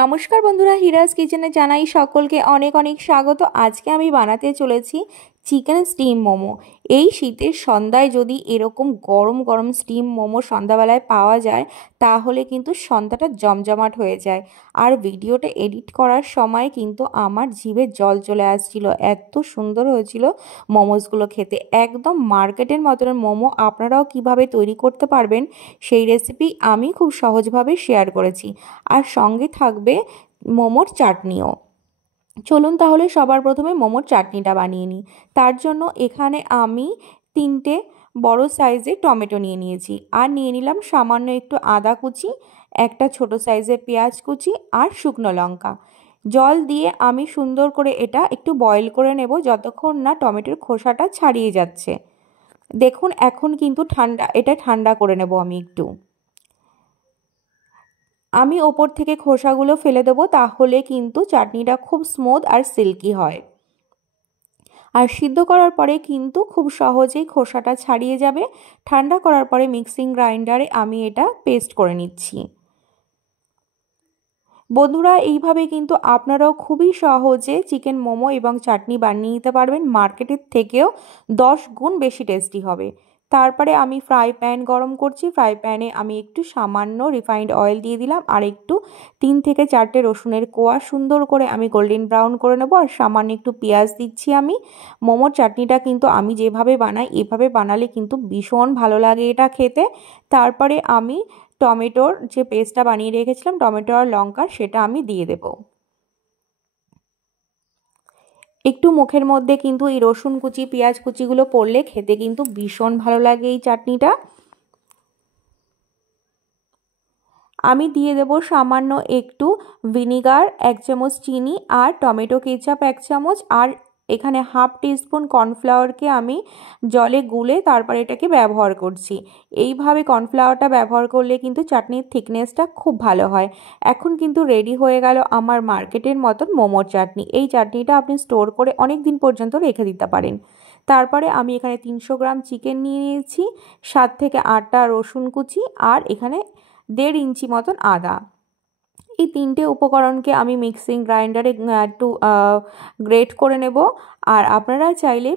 নমস্কার বন্ধুরা, হিরাজ কিচেনে জানাই সকলকে অনেক অনেক স্বাগত। আজকে আমি বানাতে চলেছি চিকেন স্টিম মোমো। এই শীতের সন্ধ্যায় যদি এরকম গরম গরম স্টিম মোমো সন্ধ্যাবেলায় পাওয়া যায় তাহলে কিন্তু সন্ধ্যাটা জমজমাট হয়ে যায়। আর ভিডিওটা এডিট করার সময় কিন্তু আমার জিভে জল চলে আসছিল, এত সুন্দর হয়েছিল মোমোসগুলো খেতে। একদম মার্কেটের মতন মোমো আপনারাও কিভাবে তৈরি করতে পারবেন সেই রেসিপি আমি খুব সহজভাবে শেয়ার করেছি। আর সঙ্গে থাকবে মোমোর চাটনিও। চলুন তাহলে সবার প্রথমে মোমোর চাটনিটা বানিয়ে নিই। তার জন্য এখানে আমি 3টে বড় সাইজের টমেটো নিয়ে নিয়েছি, আর নিয়ে নিলাম সামান্য একটু আদা কুচি, একটা ছোট সাইজের পেঁয়াজ কুচি আর শুকনো লঙ্কা। জল দিয়ে আমি সুন্দর করে এটা একটু বয়েল করে নেব যতক্ষণ না টমেটোর খোসাটা ছাড়িয়ে যাচ্ছে। দেখুন এখন কিন্তু এটা ঠান্ডা করে নেব আমি একটু। আমি ওপর থেকে খোসাগুলো ফেলে দেবো, তাহলে কিন্তু চাটনিটা খুব স্মুথ আর সিল্কি হয়। আর সিদ্ধ করার পরে কিন্তু খুব সহজেই খোসাটা ছাড়িয়ে যাবে। ঠান্ডা করার পরে মিক্সিং গ্রাইন্ডারে আমি এটা পেস্ট করে নিচ্ছি। বন্ধুরা, এইভাবে কিন্তু আপনারাও খুবই সহজে চিকেন মোমো এবং চাটনি বানিয়ে নিতে পারবেন। মার্কেটের থেকেও 10 গুণ বেশি টেস্টি হবে। তারপরে আমি ফ্রাই প্যান গরম করছি। ফ্রাই প্যানে আমি একটু সামান্য রিফাইন্ড অয়েল দিয়ে দিলাম, আর একটু 3 থেকে 4টে রসুনের কোয়া সুন্দর করে আমি গোল্ডেন ব্রাউন করে নেব। আর সামান্য একটু পেঁয়াজ দিচ্ছি আমি। মোমোর চাটনিটা কিন্তু আমি যেভাবে বানাই এভাবে বানালে কিন্তু ভীষণ ভালো লাগে এটা খেতে। তারপরে আমি টমেটোর যে পেস্টটা বানিয়ে রেখেছিলাম টমেটো আর লঙ্কার, সেটা আমি দিয়ে দেব। একটু মুখের মধ্যে কিন্তু এই রসুন কুচি পেঁয়াজ কুচিগুলো পড়লে খেতে কিন্তু ভীষণ ভালো লাগে এই চাটনিটা। আমি দিয়ে দেব সামান্য একটু ভিনিগার 1 চামচ, চিনি আর টমেটো কেচাপ 1 চামচ, আর এখানে হাফ টিস্পুন কর্নফ্লাওয়ারকে আমি জলে গুলে তারপর এটাকে ব্যবহার করছি। এইভাবে কর্নফ্লাওয়ারটা ব্যবহার করলে কিন্তু চাটনির থিকনেসটা খুব ভালো হয়। এখন কিন্তু রেডি হয়ে গেল আমার মার্কেটের মতন মোমোর চাটনি। এই চাটনিটা আপনি স্টোর করে অনেক দিন পর্যন্ত রেখে দিতে পারেন। তারপরে আমি এখানে 300 গ্রাম চিকেন নিয়ে নিয়েছি, 7 থেকে 8টা রসুন কুচি, আর এখানে 1.5 ইঞ্চি মতন আদা। এই 3টে উপকরণকে আমি মিক্সিং গ্রাইন্ডারে একটু গ্রেট করে নেব। আর আপনারা চাইলে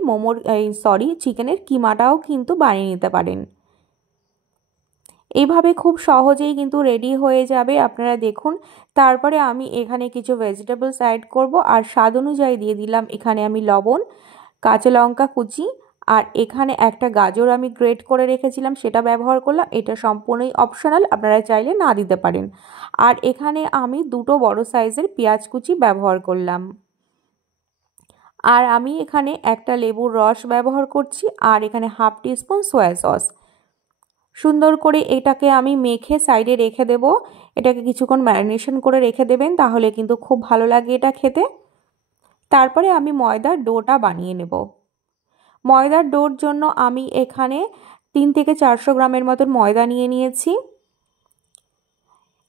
চিকেনের কিমাটাও কিন্তু বানিয়ে নিতে পারেন। এইভাবে খুব সহজেই কিন্তু রেডি হয়ে যাবে, আপনারা দেখুন। তারপরে আমি এখানে কিছু ভেজিটেবলস অ্যাড করব, আর স্বাদ অনুযায়ী দিয়ে দিলাম এখানে আমি লবণ, কাঁচা লঙ্কা কুচি, আর এখানে একটা গাজর আমি গ্রেট করে রেখেছিলাম সেটা ব্যবহার করলাম। এটা সম্পূর্ণই অপশনাল, আপনারা চাইলে না দিতে পারেন। আর এখানে আমি 2টো বড় সাইজের পেঁয়াজ কুচি ব্যবহার করলাম। আর আমি এখানে একটা লেবুর রস ব্যবহার করছি, আর এখানে হাফ টিস্পুন সয়া সস। সুন্দর করে এটাকে আমি মেখে সাইডে রেখে দেব। এটাকে কিছুক্ষণ ম্যারিনেশন করে রেখে দেবেন, তাহলে কিন্তু খুব ভালো লাগে এটা খেতে। তারপরে আমি ময়দার ডোটা বানিয়ে নেব। ময়দার ডোর জন্য আমি এখানে 3 থেকে 400 গ্রামের মতন ময়দা নিয়ে নিয়েছি।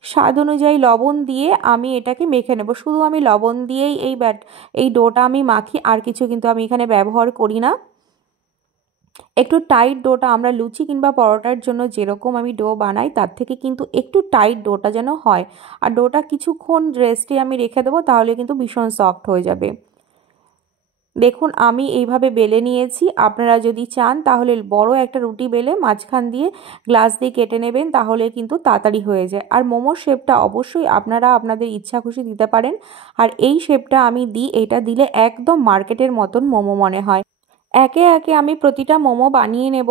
স্বাদ অনুযায়ী লবণ দিয়ে আমি এটাকে মেখে নেব। শুধু আমি লবণ দিয়েই এই ডোটা আমি মাখি, আর কিছু কিন্তু আমি এখানে ব্যবহার করি না। একটু টাইট ডোটা, আমরা লুচি কিংবা পরোটার জন্য যেরকম আমি ডো বানাই তার থেকে কিন্তু একটু টাইট ডোটা যেন হয়। আর ডোটা কিছুক্ষণ রেস্টে আমি রেখে দেবো, তাহলে কিন্তু ভীষণ সফট হয়ে যাবে। দেখুন আমি এইভাবে বেলে নিয়েছি। আপনারা যদি চান তাহলে বড় একটা রুটি বেলে মাঝখান দিয়ে গ্লাস দিয়ে কেটে নেবেন, তাহলে কিন্তু তাড়াতাড়ি হয়ে যায়। আর মোমোর শেপটা অবশ্যই আপনারা আপনাদের ইচ্ছা খুশি দিতে পারেন। আর এই শেপটা আমি দিই, এটা দিলে একদম মার্কেটের মতন মোমো মনে হয়। একে একে আমি প্রতিটা মোমো বানিয়ে নেব।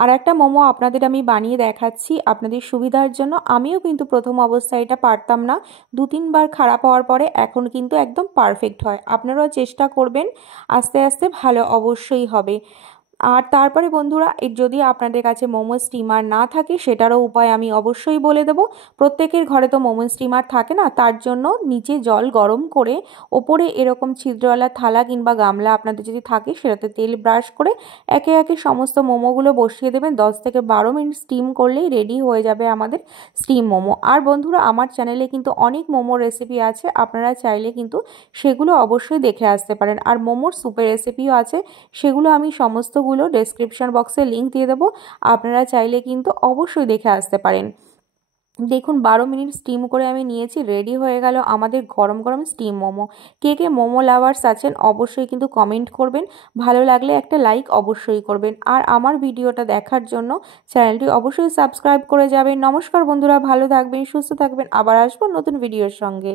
আর একটা মোমো আপনাদের আমি বানিয়ে দেখাচ্ছি আপনাদের সুবিধার জন্য। আমিও কিন্তু প্রথম অবস্থায় এটা পারতাম না, 2-3 বার খারাপ হওয়ার পরে এখন কিন্তু একদম পারফেক্ট হয়। আপনারাও চেষ্টা করবেন, আস্তে আস্তে ভালো অবশ্যই হবে। আর তারপরে বন্ধুরা, যদি আপনাদের কাছে মোমো স্টিমার না থাকে সেটারও উপায় আমি অবশ্যই বলে দেবো। প্রত্যেকের ঘরে তো মোমো স্টিমার থাকে না, তার জন্য নিচে জল গরম করে ওপরে এরকম ছিদ্রওয়ালা থালা কিংবা গামলা আপনাদের যদি থাকে সেটাতে তেল ব্রাশ করে একে একে সমস্ত মোমোগুলো বসিয়ে দেবেন। 10 থেকে 12 মিনিট স্টিম করলেই রেডি হয়ে যাবে আমাদের স্টিম মোমো। আর বন্ধুরা, আমার চ্যানেলে কিন্তু অনেক মোমো রেসিপি আছে, আপনারা চাইলে কিন্তু সেগুলো অবশ্যই দেখে আসতে পারেন। আর মোমোর স্যুপের রেসিপিও আছে, সেগুলো আমি সমস্তগুলো ডেসক্রিপশন বক্সে লিংক দিয়ে দেবো, আপনারা চাইলে কিন্তু অবশ্যই দেখে আসতে পারেন। দেখুন 12 মিনিট স্টিম করে আমি নিয়েছি, রেডি হয়ে গেল আমাদের গরম গরম স্টিম মোমো। কে কে মোমো লাভার্স আছেন অবশ্যই কিন্তু কমেন্ট করবেন, ভালো লাগলে একটা লাইক অবশ্যই করবেন, আর আমার ভিডিওটা দেখার জন্য চ্যানেলটি অবশ্যই সাবস্ক্রাইব করে যাবেন। নমস্কার বন্ধুরা, ভালো থাকবেন, সুস্থ থাকবেন, আবার আসবো নতুন ভিডিওর সঙ্গে।